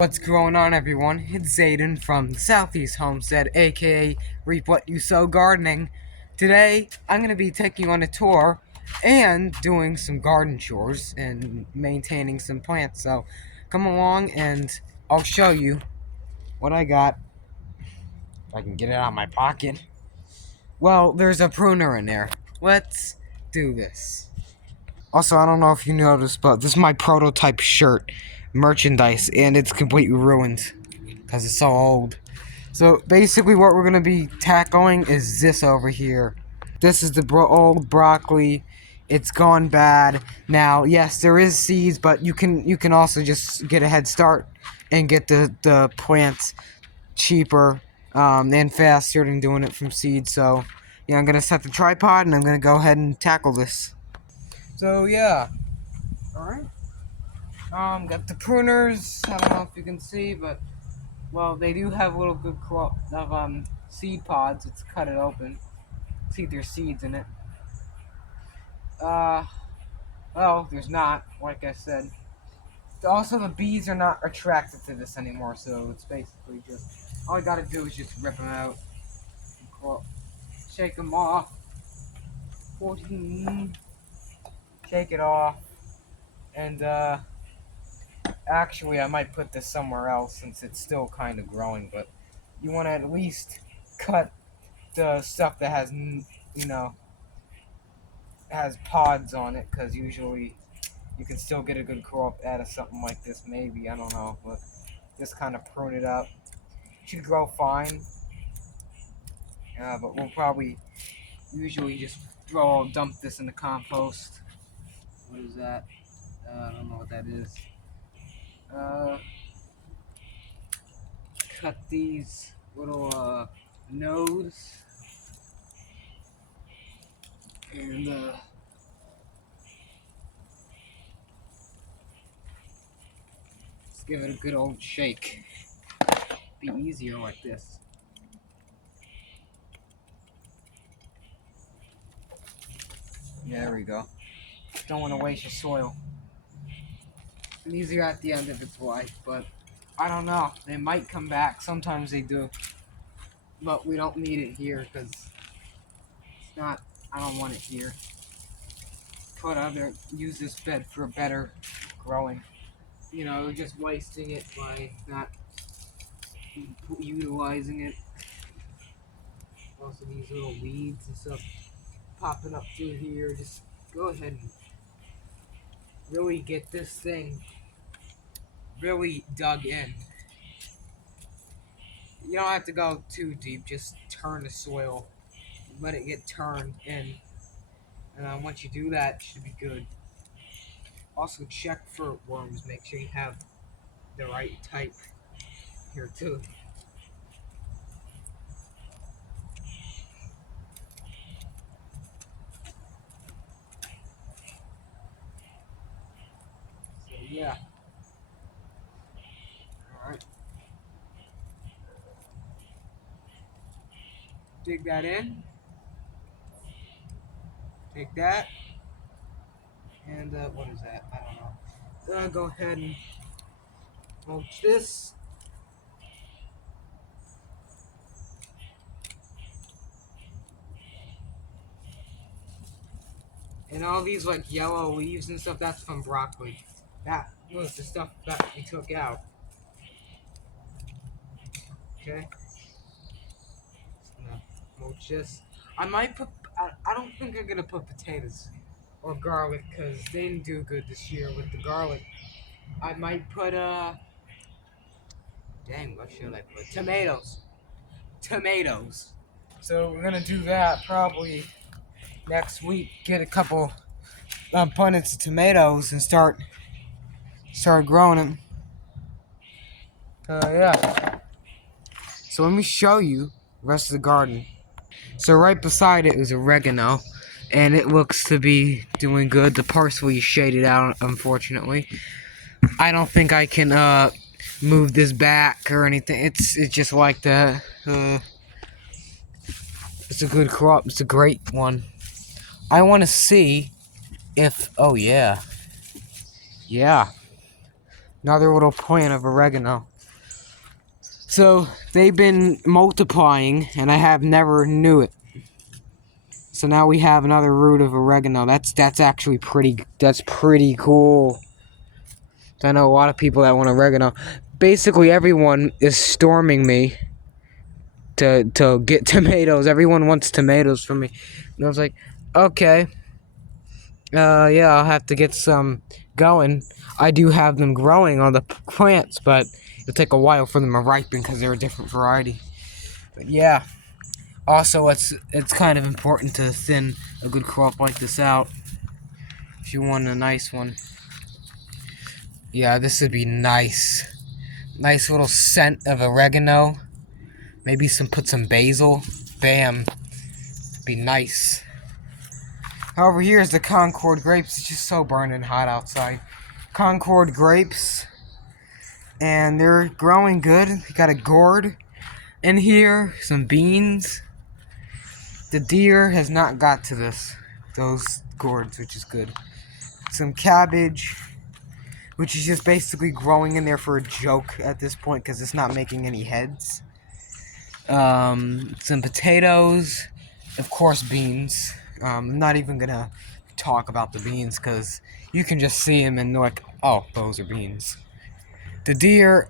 What's going on, everyone? It's Zayden from the Southeast Homestead, aka Reap What You Sow Gardening. Today, I'm going to be taking you on a tour and doing some garden chores and maintaining some plants. So, come along and I'll show you what I got. If I can get it out of my pocket. Well, there's a pruner in there. Let's do this. Also, I don't know if you noticed, but this is my prototype shirt merchandise, and it's completely ruined because it's so old. So basically what we're going to be tackling is this over here. This is the old broccoli. It's gone bad. Now, yes, there is seeds, but you can also just get a head start and get the plants cheaper and faster than doing it from seed. So, yeah, I'm going to set the tripod and I'm going to go ahead and tackle this. So, yeah. Alright. Got the pruners. I don't know if you can see, but well, they do have a little good crop of seed pods. Let's cut it open. See if there's seeds in it. Well, there's not, like I said. Also, the bees are not attracted to this anymore, so it's basically just all I gotta do is just rip them out, shake them off, 14, shake it off, and actually, I might put this somewhere else since it's still kind of growing. But you want to at least cut the stuff that has pods on it, because usually you can still get a good crop out of something like this. Maybe, I don't know, but just kind of prune it up. Should grow fine, but we'll probably usually just dump this in the compost. What is that? I don't know what that is. Cut these little nodes and let's give it a good old shake. Be easier like this. Yeah, there we go. Don't want to waste your soil. It's easier at the end of its life, but I don't know. They might come back. Sometimes they do. But we don't need it here because it's not. I don't want it here. Use this bed for better growing. Just wasting it by not utilizing it. Also, these little weeds and stuff popping up through here. Just go ahead and really get this thing really dug in. You don't have to go too deep. Just turn the soil, let it get turned in, and once you do that, it should be good. Also, check for worms. Make sure you have the right type here too. So yeah. All right. Dig that in. Take that. And what is that? I don't know. Go ahead and mulch this. And all these like yellow leaves and stuff, that's from broccoli. That was the stuff that we took out. Okay. Mulch this. I might put. I don't think I'm gonna put potatoes or garlic because they didn't do good this year with the garlic. I might put Dang, what should I put? Tomatoes. Tomatoes. So we're gonna do that probably next week. Get a couple abundance of tomatoes and start growing them. Yeah. So let me show you the rest of the garden. So right beside it is oregano, and it looks to be doing good. The parsley is shaded out, unfortunately. I don't think I can move this back or anything. It's just like that. It's a good crop. It's a great one. I want to see if. Oh yeah, yeah. Another little plant of oregano. So they've been multiplying, and I have never knew it. So now we have another root of oregano. That's actually that's pretty cool. I know a lot of people that want oregano. Basically, everyone is storming me to get tomatoes. Everyone wants tomatoes from me. And I was like, okay. Yeah, I'll have to get some going. I do have them growing on the plants, but it'll take a while for them to ripen because they're a different variety. But yeah. Also, it's kind of important to thin a good crop like this out if you want a nice one. Yeah, this would be nice. Nice little scent of oregano. Maybe put some basil. Bam. Be nice. However, here's the Concord grapes. It's just so burning hot outside. Concord grapes. And they're growing good. We got a gourd in here. Some beans. The deer has not got to those gourds, which is good. Some cabbage, which is just basically growing in there for a joke at this point because it's not making any heads. Some potatoes, of course beans. I'm not even gonna talk about the beans because you can just see them and they're like, oh, those are beans. The deer,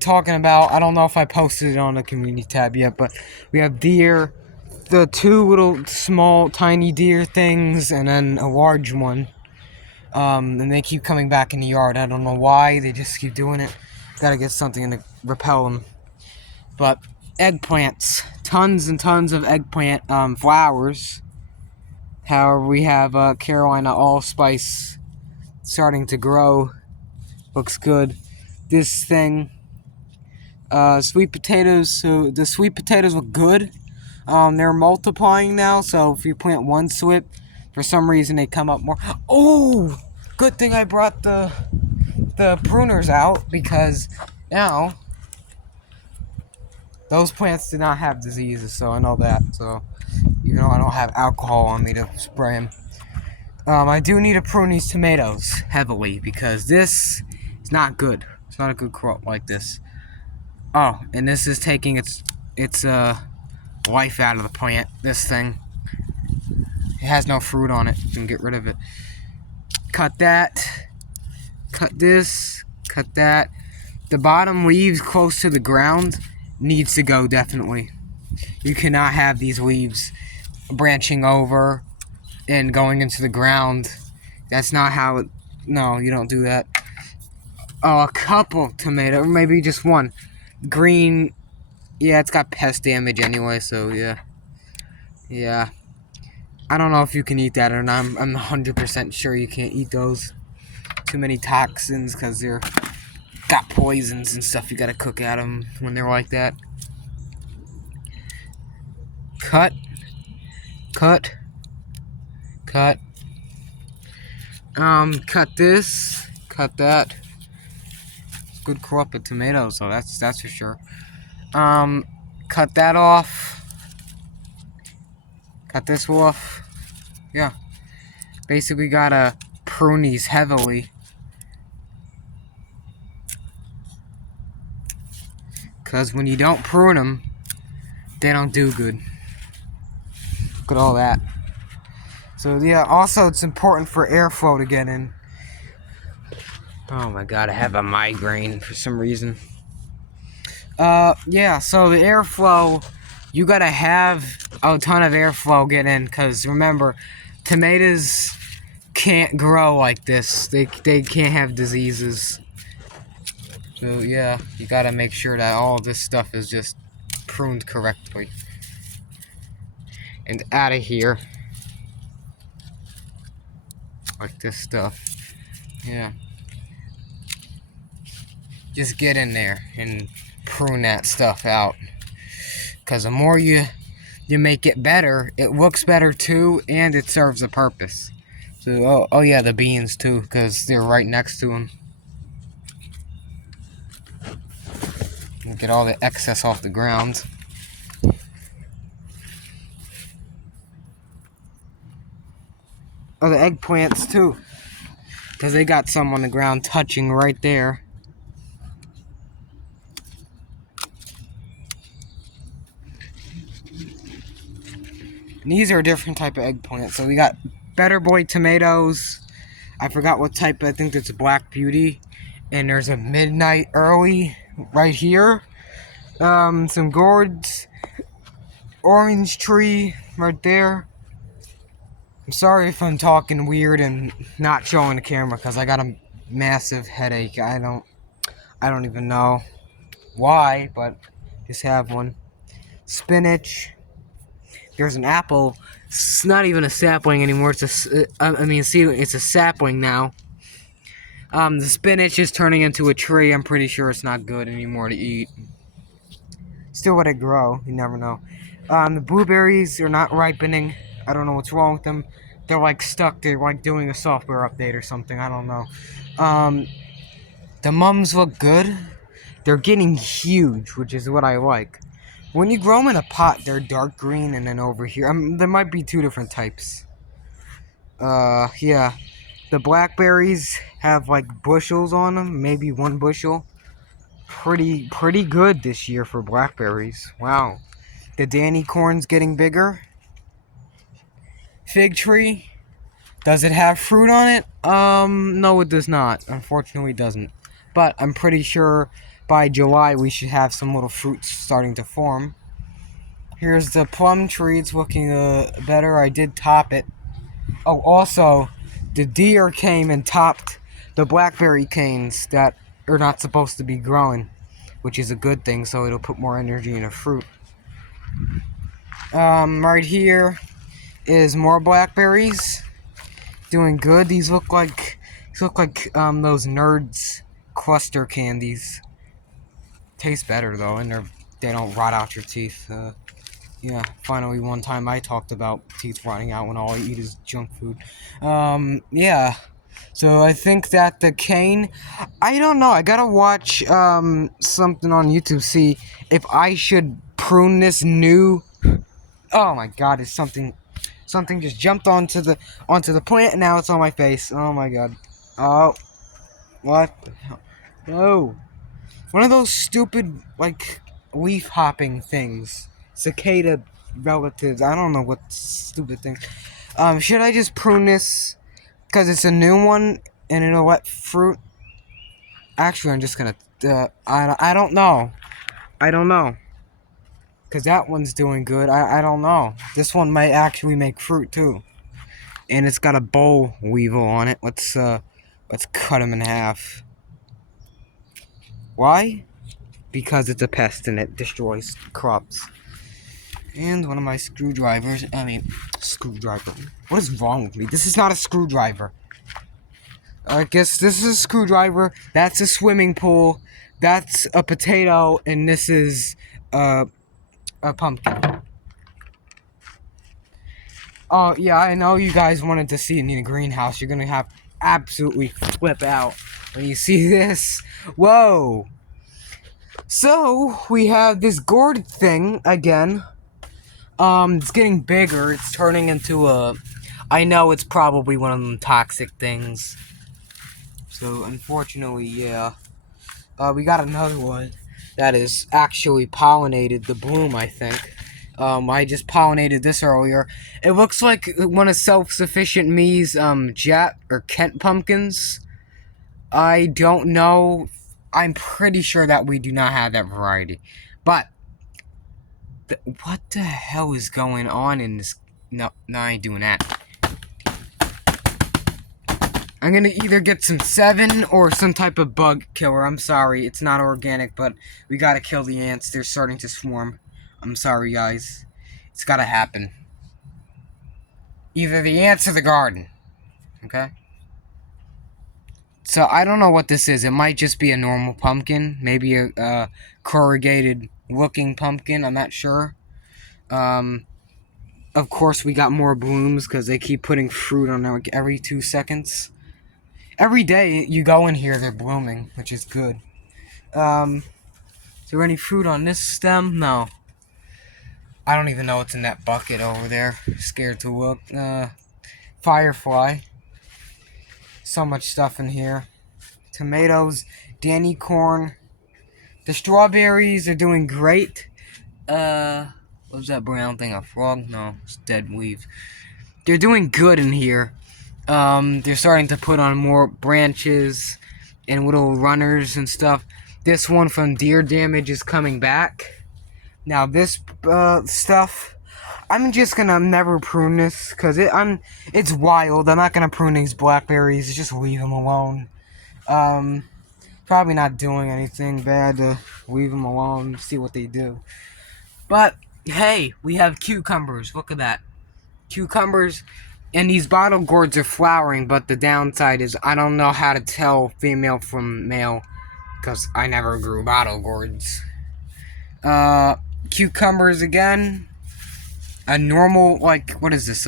talking about, I don't know if I posted it on the community tab yet, but we have deer, the two little small tiny deer things, and then a large one. And they keep coming back in the yard. I don't know why, they just keep doing it. Gotta get something to repel them. But eggplants, tons and tons of eggplant flowers. However, we have Carolina allspice starting to grow. Looks good. This thing, sweet potatoes. So the sweet potatoes look good. They're multiplying now. So if you plant one SWIP, for some reason they come up more. Oh, good thing I brought the pruners out because now those plants do not have diseases. So I know that. So even though I don't have alcohol on me to spray them. I do need to prune these tomatoes heavily because this is not good. It's not a good crop like this. Oh, and this is taking its life out of the plant. This thing. It has no fruit on it. You can get rid of it. Cut that. Cut this. Cut that. The bottom leaves close to the ground needs to go definitely. You cannot have these leaves branching over and going into the ground. That's not how it... No, you don't do that. Oh, a couple tomato, maybe just one. Green... Yeah, it's got pest damage anyway, so yeah. Yeah. I don't know if you can eat that or not. I'm 100% sure you can't eat those. Too many toxins because they're got poisons and stuff you gotta cook out of them when they're like that. Cut. Cut. Cut. Cut this. Cut that. Good crop of tomatoes, so that's for sure. Cut that off. Cut this off. Yeah. Basically gotta prune these heavily. Because when you don't prune them, they don't do good. Look at all that. So yeah, also it's important for airflow to get in. Oh my god, I have a migraine for some reason. Yeah, so the airflow, you gotta have a ton of airflow get in, because remember, tomatoes can't grow like this. They can't have diseases. So yeah, you gotta make sure that all this stuff is just pruned correctly. And out of here. Like this stuff. Yeah. Just get in there and prune that stuff out. Because the more you make it better, it looks better too, and it serves a purpose. So, oh yeah, the beans too, because they're right next to them. And get all the excess off the ground. Oh, the eggplants too, because they got some on the ground touching right there. And these are a different type of eggplant. So we got Better Boy tomatoes. I forgot what type. I think it's a Black Beauty. And there's a Midnight Early right here. Some gourds. Orange tree right there. I'm sorry if I'm talking weird and not showing the camera because I got a massive headache. I don't even know why, but just have one. Spinach. There's an apple. It's not even a sapling anymore. It's it's a sapling now. The spinach is turning into a tree. I'm pretty sure it's not good anymore to eat. Still let it grow. You never know. The blueberries are not ripening. I don't know what's wrong with them. They're like stuck. They're like doing a software update or something. I don't know. The mums look good. They're getting huge, which is what I like. When you grow them in a pot, they're dark green, and then over here, there might be two different types. Yeah. The blackberries have like bushels on them, maybe 1 bushel. Pretty good this year for blackberries. Wow. The Danny corn's getting bigger. Fig tree. Does it have fruit on it? No, it does not. Unfortunately, it doesn't. But I'm pretty sure by July we should have some little fruits starting to form. Here's the plum tree. It's looking better. I did top it. Oh, also, the deer came and topped the blackberry canes that are not supposed to be growing, which is a good thing, so it'll put more energy in the fruit. Right here is more blackberries. Doing good. These look like those Nerds cluster candies. Taste better though, and they don't rot out your teeth. Yeah, finally one time I talked about teeth rotting out when all I eat is junk food. Yeah. So I think that the cane, I don't know. I gotta watch something on YouTube, see if I should prune this new. Oh my God! It's something just jumped onto the plant, and now it's on my face. Oh my God! Oh, what the hell? No, one of those stupid like leaf hopping things, cicada relatives. I don't know what stupid thing. Should I just prune this because it's a new one and it'll let fruit? Actually, I'm just gonna. I don't know. I don't know. Because that one's doing good. I don't know. This one might actually make fruit too. And it's got a boll weevil on it. Let's cut him in half. Why? Because it's a pest and it destroys crops. And one of my screwdrivers. Screwdriver. What is wrong with me? This is not a screwdriver. I guess this is a screwdriver. That's a swimming pool. That's a potato. And this is a pumpkin. Oh, yeah, I know you guys wanted to see it in the greenhouse. You're gonna have absolutely flip out when you see this. Whoa! So, we have this gourd thing again. It's getting bigger. It's turning into a... I know it's probably one of them toxic things. So, unfortunately, yeah. We got another one that is actually pollinated the bloom, I think. I just pollinated this earlier. It looks like one of Self-Sufficient Me's, Jet or Kent pumpkins. I don't know. I'm pretty sure that we do not have that variety. But, what the hell is going on in this? No, I ain't doing that. I'm gonna either get some 7 or some type of bug killer. I'm sorry, it's not organic, but we gotta kill the ants. They're starting to swarm. I'm sorry, guys. It's gotta happen. Either the ants or the garden. Okay? So, I don't know what this is. It might just be a normal pumpkin. Maybe a corrugated-looking pumpkin. I'm not sure. Of course, we got more blooms because they keep putting fruit on there like every 2 seconds. Every day you go in here, they're blooming, which is good. Is there any fruit on this stem? No. I don't even know what's in that bucket over there. Scared to look. Firefly. So much stuff in here. Tomatoes, Danny corn. The strawberries are doing great. What's that brown thing? A frog? No, it's dead leaves. They're doing good in here. They're starting to put on more branches and little runners and stuff. This one from deer damage is coming back. Now this stuff, I'm just gonna never prune this because it's wild. I'm not gonna prune these blackberries. Just leave them alone. Probably not doing anything bad to leave them alone. See what they do. But hey, we have cucumbers. Look at that, cucumbers. And these bottle gourds are flowering, but the downside is I don't know how to tell female from male because I never grew bottle gourds. Cucumbers again. A normal, like, what is this?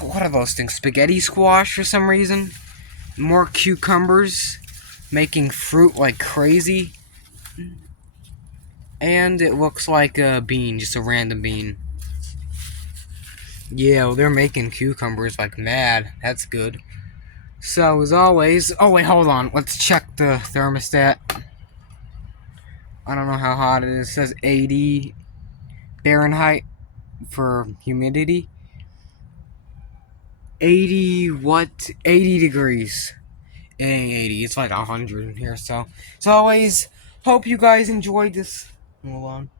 What are those things? Spaghetti squash for some reason. More cucumbers. Making fruit like crazy. And it looks like a bean, just a random bean. Yeah, well, they're making cucumbers like mad. That's good. So, as always... Oh, wait, hold on. Let's check the thermostat. I don't know how hot it is. It says 80 Fahrenheit for humidity. 80 what? 80 degrees. It ain't 80. It's like 100 in here. So, as always, hope you guys enjoyed this. Hold on.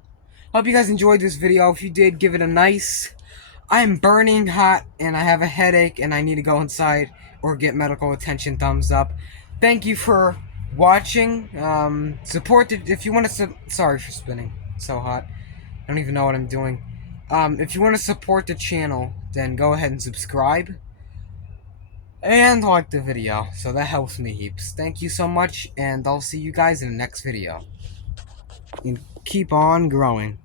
Hope you guys enjoyed this video. If you did, give it a nice... I'm burning hot and I have a headache and I need to go inside or get medical attention. Thumbs up. Thank you for watching. Support the, if you want to sorry for spinning. It's so hot. I don't even know what I'm doing. If you want to support the channel, then go ahead and subscribe and like the video. So that helps me heaps. Thank you so much, and I'll see you guys in the next video. And keep on growing.